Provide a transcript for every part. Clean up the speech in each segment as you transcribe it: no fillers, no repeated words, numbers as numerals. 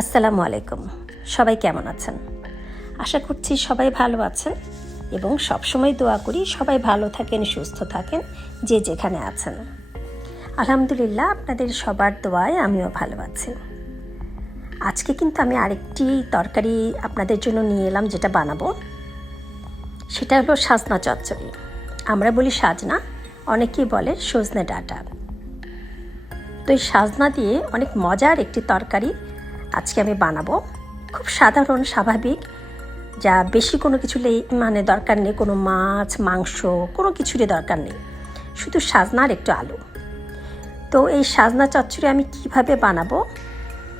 আসসালামু আলাইকুম। সবাই কেমন আছেন? আশা করছি সবাই ভালো আছেন এবং সবসময় দোয়া করি সবাই ভালো থাকেন, সুস্থ থাকেন, যে যেখানে আছেন। আলহামদুলিল্লাহ, আপনাদের সবার দোয়ায় আমিও ভালো আছি। আজকে কিন্তু আমি আরেকটি তরকারি আপনাদের জন্য নিয়ে এলাম, যেটা বানাবো সেটা হলো সাজনা চচ্চড়ি। আমরা বলি সাজনা, অনেকেই বলে সজনে ডাঁটা। তো এই সাজনা দিয়ে অনেক মজার একটি তরকারি আজকে আমি বানাবো। খুব সাধারণ, স্বাভাবিক, যা বেশি কোনো কিছু দরকার নেই, কোনো মাছ মাংস কোনো কিছুরই দরকার নেই, শুধু সাজনা আর একটু আলু। তো এই সাজনা চচ্চড়ি আমি কিভাবে বানাবো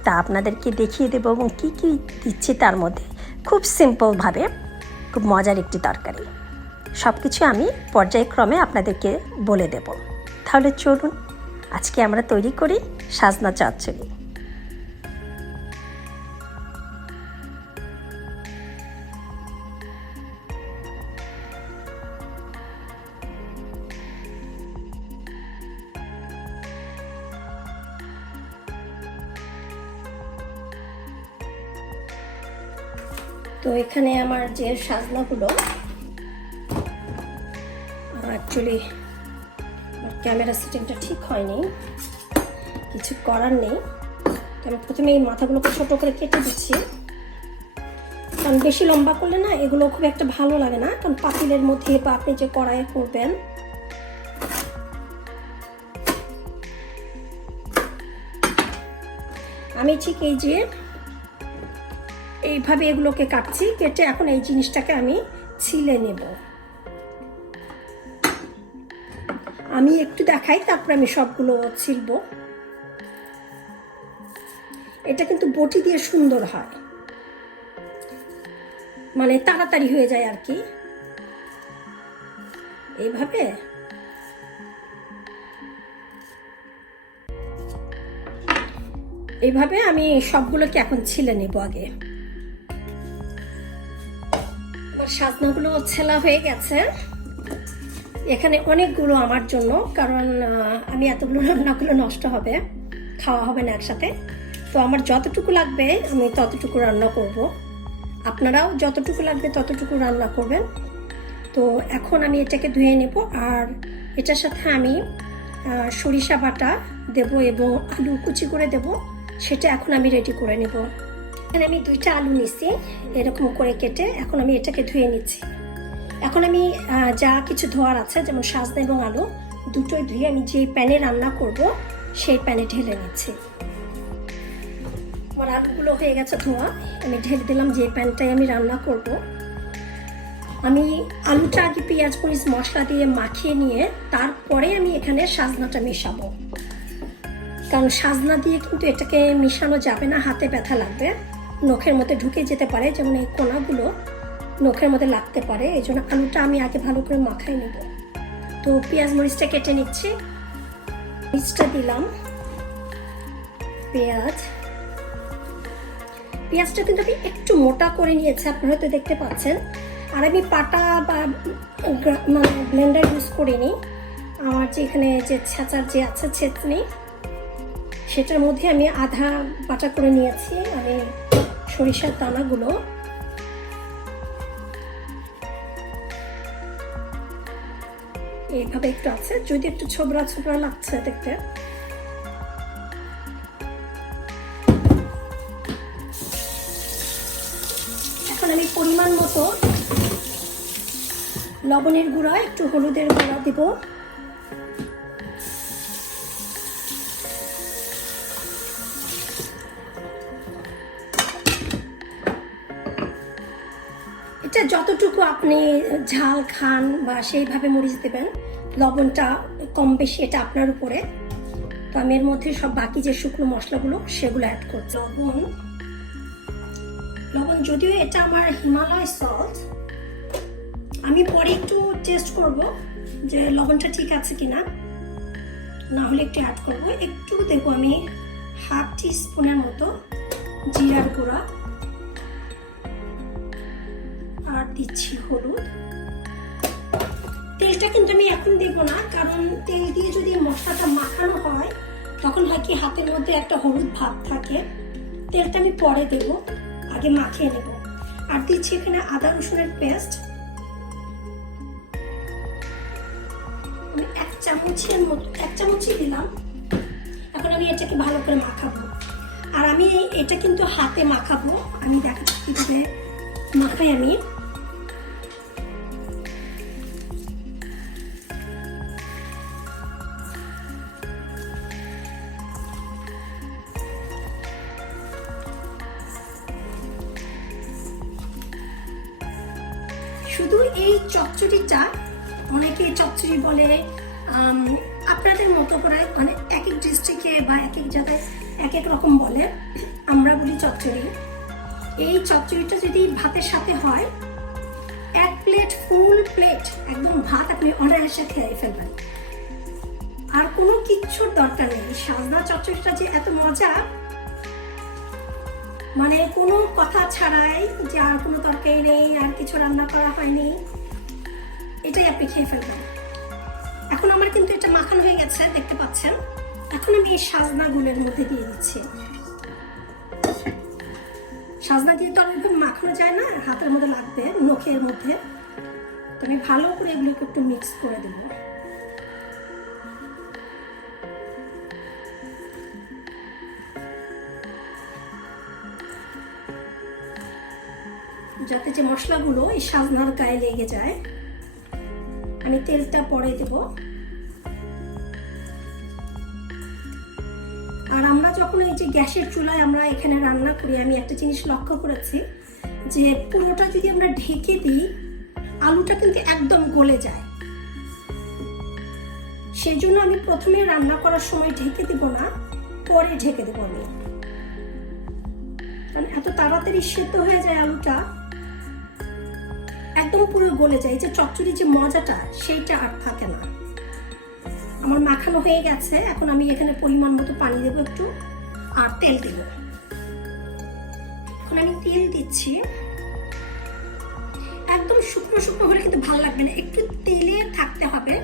তা আপনাদেরকে দেখিয়ে দেবো এবং কী কী দিচ্ছি তার মধ্যে। খুব সিম্পলভাবে খুব মজার একটি তরকারি, সব কিছু আমি পর্যায়ক্রমে আপনাদেরকে বলে দেব। তাহলে চলুন আজকে আমরা তৈরি করি সাজনা চচ্চড়ি। তো এখানে আমার যে সাজনাগুলো, অ্যাকচুয়ালি ক্যামেরা সেটিংটা ঠিক হয়নি, কিছু করার নেই। তো আমি প্রথমে এই মাথাগুলোকে ছোটো করে কেটে দিচ্ছি, কারণ বেশি লম্বা করলে না এগুলো খুব একটা ভালো লাগে না, কারণ পাতিলের মধ্যে বা আপনি যে কড়াইয়ে করবেন। আমি ঠিক এই যে এইভাবে এগুলোকে কাটছি, কেটে এখন এই জিনিসটাকে আমি ছিলে নেব। আমি একটু দেখাই, তারপরে আমি সবগুলো ছিলবো। এটা কিন্তু বটি দিয়ে সুন্দর হয়, মানে তাড়াতাড়ি হয়ে যায় আর কি। এইভাবে এইভাবে আমি সবগুলোকে এখন ছিলে নেব। আগে আমার সাজনাগুলো ছেলা হয়ে গেছে, এখানে অনেকগুলো আমার জন্য, কারণ আমি এতগুলো রান্নাগুলো নষ্ট হবে, খাওয়া হবে না একসাথে। তো আমার যতটুকু লাগবে আমি ততটুকু রান্না করব, আপনারাও যতটুকু লাগবে ততটুকু রান্না করবেন। তো এখন আমি এটাকে ধুয়ে নেব, আর এটার সাথে আমি সরিষা বাটা দেব এবং আলু কুচি করে দেব, সেটা এখন আমি রেডি করে নেব। এখানে আমি 2টা আলু নিচ্ছি এরকম করে কেটে, এখন আমি এটাকে ধুয়ে নিচ্ছি। এখন আমি যা কিছু ধোয়ার আছে, যেমন সাজনা এবং আলু দুটোই ধুয়ে আমি যে প্যানে রান্না করব সেই প্যানে ঢেলে নিচ্ছি। আমার আলুগুলো হয়ে গেছে ধোয়া, আমি ঢেলে দিলাম যে প্যানটায় আমি রান্না করব। আমি আলুটা আগে পেঁয়াজ মরিচ মশলা দিয়ে মাখিয়ে নিয়ে তারপরে আমি এখানে সাজনাটা মেশাবো, কারণ সাজনা দিয়ে কিন্তু এটাকে মেশানো যাবে না, হাতে ব্যথা লাগবে, নখের মধ্যে ঢুকে যেতে পারে, যেমন এই কোনাগুলো নখের মধ্যে লাগতে পারে। এই জন্য আলুটা আমি আগে ভালো করে মাখাই নেব। তো পেঁয়াজ মরিচটা কেটে নিচ্ছি, মরিচটা দিলাম, পেঁয়াজটা কিন্তু আমি একটু মোটা করে নিয়েছি, আপনারা হয়তো দেখতে পাচ্ছেন। আর আমি পাটা বা ব্লেন্ডার ইউজ করিনি, আমার যে এখানে যে ছেঁচার যে আছে ছেঁচনি, সেটার মধ্যে আমি আধা বাটা করে নিয়েছি। আমি সরিষার দানাগুলো এইভাবে একটু আছে, যদি একটু ছোবরা ছোবরা লাগছে দেখতে। এখন আমি পরিমাণ মতো লবণের গুঁড়া, একটু হলুদের গুঁড়া দিব, এটা যতটুকু আপনি ঝাল খান বা সেইভাবে মরিচ দেবেন, লবণটা কম বেশি এটা আপনার উপরে। তো আমি এর মধ্যে সব বাকি যে শুকনো মশলাগুলো সেগুলো অ্যাড করছি। লবণ যদিও এটা আমার হিমালয় সল্ট, আমি পরে একটু টেস্ট করব যে লবণটা ঠিক আছে কিনা, না হলে একটু অ্যাড করব। একটু দেবো আমি হাফ টিস্পুনের মতো জিরার গুঁড়া, আর দিচ্ছি হলুদ। তেলটা কিন্তু আমি এখন দেব না, কারণ তেল দিয়ে যদি মশলাটা মাখানো হয় তখন হয় কি হাতের মধ্যে একটা হলুদ ভাব থাকে, তেলটা আমি পরে দেব, আগে মাখিয়ে নেব। আর দিচ্ছি এখানে আদা রসুনের পেস্ট, আমি 1 চামচই দিলাম। এখন আমি এটাকে ভালো করে মাখাবো। আর আমি এটা কিন্তু হাতে মাখাবো, আমি দেখাচ্ছি কিভাবে মাখাই আমি। শুধু এই চচ্চড়িটা, অনেকে চচ্চড়ি বলে, আপনাদের মতো করে মানে এক এক ডিস্ট্রিক্টে বা এক এক জায়গায় এক এক রকম বলে, আমরা বলি চচ্চড়ি। এই চচ্চড়িটা যদি ভাতের সাথে হয়, 1 প্লেট ফুল প্লেট একদম ভাত আপনি অনায়াসে খেয়ে ফেলবেন, আর কোনো কিচ্ছুর দরকার নেই। সাজনা চচ্চড়িটা যে এত মজা, মানে কোনো কথা ছাড়াই যে আর কোনো তরকারি নেই, আর কিছু রান্না করা হয়নি, এটাই আপনি খেয়ে ফেলবেন। এখন আমার কিন্তু এটা মাখানো হয়ে গেছে, দেখতে পাচ্ছেন। এখন আমি এই সাজনাগুলোর মধ্যে দিয়ে দিচ্ছি। সাজনা দিয়ে তো অনেকভাবে মাখানো যায় না, হাতের মধ্যে লাগবে, নখের মধ্যে। তো আমি ভালো করে এগুলোকে একটু মিক্স করে দেব। যাতে যে মশলাগুলো এই সাজনার গায়ে লেগে যায়। আমি তেলটা পরে দেব। আর আমরা যখন এই যে গ্যাসের চুলায় আমরা এখানে রান্না করি, আমি একটা জিনিস লক্ষ্য করেছি যে পুরোটা যদি আমরা ঢেকে দিই, আলুটা কিন্তু একদম গলে যায়। সেই জন্য আমি প্রথমে রান্না করার সময় ঢেকে দিব না, পরে ঢেকে দেবো আমি, কারণ এত তাড়াতাড়ি সেদ্ধ হয়ে যায় আলুটা, একদম পুরো গলে যায়। যে চচ্চড়ি যে মজাটা, সেইটা আর থাকে না। আমার মাখানো হয়ে গেছে। এখন আমি এখানে পরিমাণ মতো পানি দেবো একটু, আর তেল দেব। এখন আমি তেল দিচ্ছি। একদম শুকনো শুকনো হলে কিন্তু ভালো লাগবে না, একটু তেলে থাকতে হবে।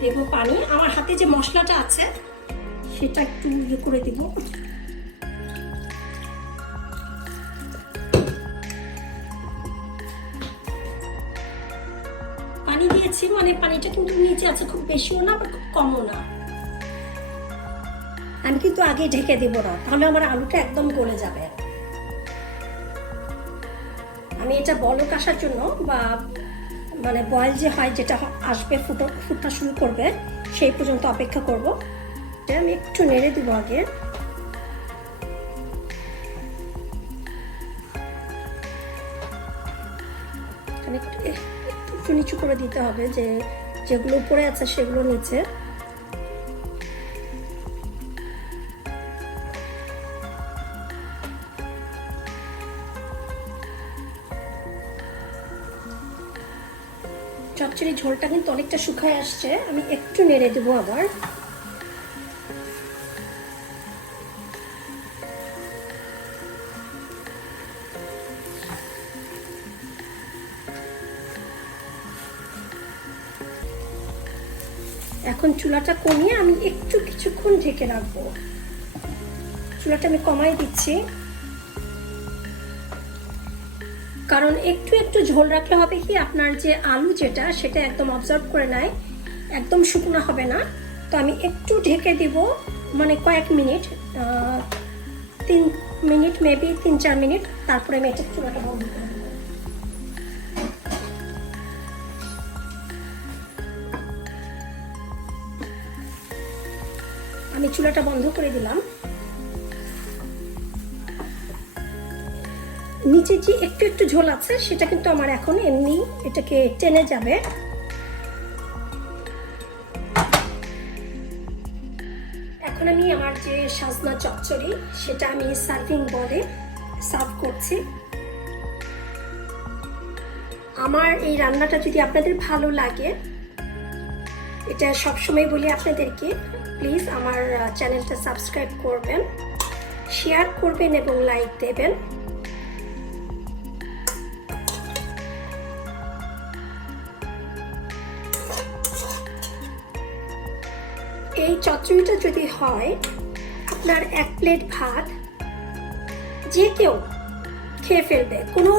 দেব পানি। আমার হাতে যে মশলাটা আছে সেটা একটু ইয়ে করে দিব। পানি দিয়েছি, মানে পানিটা কিন্তু নিচে আছে, খুব বেশিও না আবার খুব কমও না। আমি কিন্তু আগে ঢেকে দেব না, তাহলে আমার আলুটা একদম গলে যাবে। আমি এটা বলক আসার জন্য, বা মানে বয়েল যে হয়, যেটা আসবে, ফুটা শুরু করবে, সেই পর্যন্ত অপেক্ষা করব। আমি একটু নেড়ে দিব আগে। একটু নিচু করে দিতে হবে, যে যেগুলো উপরে আছে সেগুলো নিচে। চচ্চড়ি ঝোলটা কিন্তু অনেকটা শুকায় আসছে, আমি একটু নেড়ে দেবো আবার। এখন চুলাটা কমিয়ে আমি একটু কিছুক্ষণ ঢেকে রাখবো। চুলাটা আমি কমাই দিচ্ছি, কারণ একটু একটু ঝোল রাখলে হবে কি, আপনার যে আলু যেটা, সেটা একদম অবজার্ভ করে নেয়, একদম শুকনো হবে না। তো আমি একটু ঢেকে দিব, মানে কয়েক মিনিট, 3 মিনিট, মেবি 3-4 মিনিট, তারপরে আমি এটা চুলাটা বন্ধ করে দেবো। আমি চুলাটা বন্ধ করে দিলাম। নিচে যে একটু একটু ঝোল আছে, সেটা কিন্তু আমার এখন এমনি এটাকে টেনে যাবে। এখন আমি আমার যে সাজনা চচ্চড়ি, সেটা আমি সার্ভিং বলে সার্ভ করছি। আমার এই রান্নাটা যদি আপনাদের ভালো লাগে, এটা সবসময় বলি আপনাদেরকে, প্লিজ আমার চ্যানেলটা সাবস্ক্রাইব করবেন, শেয়ার করবেন এবং লাইক দেবেন। এই চচ্চড়িটা যদি হয়, আপনার 1 প্লেট ভাত যে কেউ খেয়ে ফেলবে, কোনো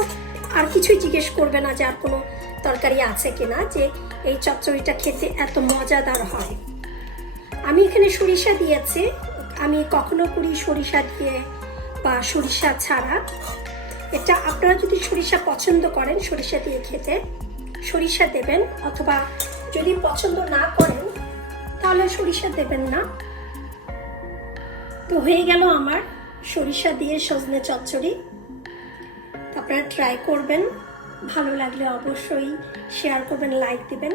আর কিছুই জিজ্ঞেস করবে না যে আর কোনো তরকারি আছে কিনা, যে এই চচ্চড়িটা খেতে এত মজাদার হয়। আমি এখানে সরিষা দিয়েছি, আমি কখনো করি সরিষা দিয়ে বা সরিষা ছাড়া। এটা আপনারা যদি সরিষা পছন্দ করেন সরিষা দিয়ে খেতে, সরিষা দেবেন, অথবা যদি পছন্দ না করেন তাহলে সরিষা দেবেন না। তো হয়ে গেল আমার সরিষা দিয়ে সজনে চচ্চড়ি। আপনারা ট্রাই করবেন, ভালো লাগলে অবশ্যই শেয়ার করবেন, লাইক দিবেন,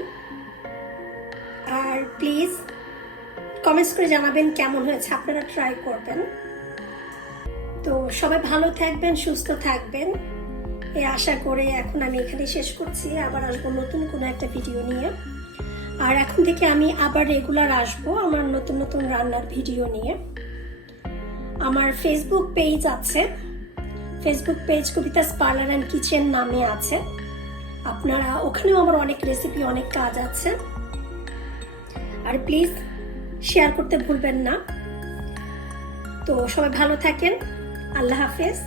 আর প্লিজ কমেন্টস করে জানাবেন কেমন হয়েছে, আপনারা ট্রাই করবেন। তো সবাই ভালো থাকবেন, সুস্থ থাকবেন এই আশা করে এখন আমি এখানে শেষ করছি। আবার আসবো নতুন কোনো একটা ভিডিও নিয়ে। আর এখন থেকে আমি আবার রেগুলার আসবো আমার নতুন নতুন রান্নার ভিডিও নিয়ে। আমার ফেসবুক পেজ আছে, Facebook page Kabita's parlour and kitchen নামে আছে। আপনারা ওখানেও আমার অনেক রেসিপি, অনেক কাজ আছে। আর প্লিজ শেয়ার করতে ভুলবেন না। তো সবাই ভালো থাকেন, আল্লাহ হাফেজ।